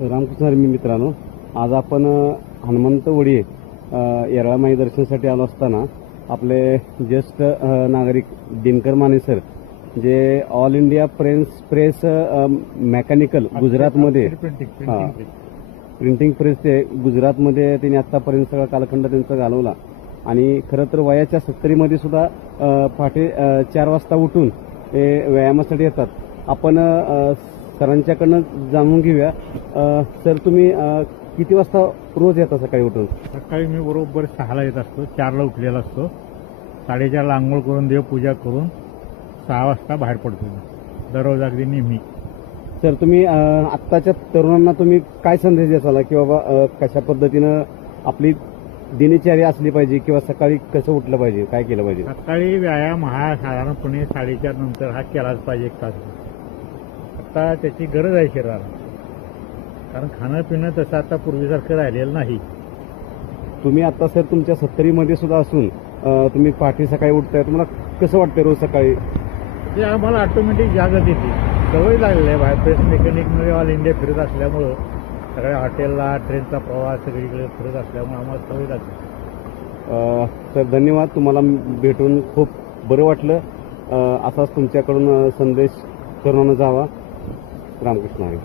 रामकृष्ण हरी मित्रांनो, आज आपण हनुमंतवाडी येरळामाई दर्शनासाठी आलो असताना आपले ज्येष्ठ नागरिक दिनकर माने सर, जे ऑल इंडिया प्रेस मेकॅनिकल गुजरातमध्ये प्रिंटिंग प्रेस ते गुजरातमध्ये त्यांनी आतापर्यंत सगळा कालखंड त्यांचा घालवला आणि खरं तर वयाच्या 70मध्ये सुद्धा पहाटे 4 वाजता उठून ते व्यायामासाठी येतात. आपण सरांच्याकडनं जाणून घेऊया. सर, तुम्ही किती वाजता रोज येता सकाळी उठून? सकाळी मी बरोबर 6ला येत असतो. 4ला उठलेला असतो. 4:30ला आंघोळ करून देवपूजा करून 6 वाजता बाहेर पडतो दररोज, अगदी नेहमी. सर, तुम्ही आत्ताच्या तरुणांना तुम्ही काय संदेश द्याल की बाबा कशा पद्धतीनं आपली दिनचर्या असली पाहिजे किंवा सकाळी कसं उठलं पाहिजे, काय केलं पाहिजे? सकाळी व्यायाम हा साधारणपणे 4:30 नंतर हा केलाच पाहिजे, 1 तास. आता त्याची गरज आहे शरीराला, कारण खाणं पिणं तसं आता पूर्वीसारखं राहिलेलं नाही. तुम्ही आता सर तुमच्या 70मध्ये सुद्धा असून तुम्ही पहाटे सकाळी उठताय, तुम्हाला कसं वाटतंय रोज सकाळी? ते आम्हाला ऑटोमॅटिक जागत येते, सवय लागलेली आहे. बाहेर प्रेस मेकॅनिकमध्ये ऑल इंडिया फिरत असल्यामुळं, सगळ्या हॉटेलला ट्रेनचा प्रवास सगळीकडे फिरत असल्यामुळे आम्हाला सवय लागते. सर, धन्यवाद. तुम्हाला भेटून खूप बरं वाटलं. असाच तुमच्याकडून संदेश तरुणांना जावा. रामकृष्ण हरी.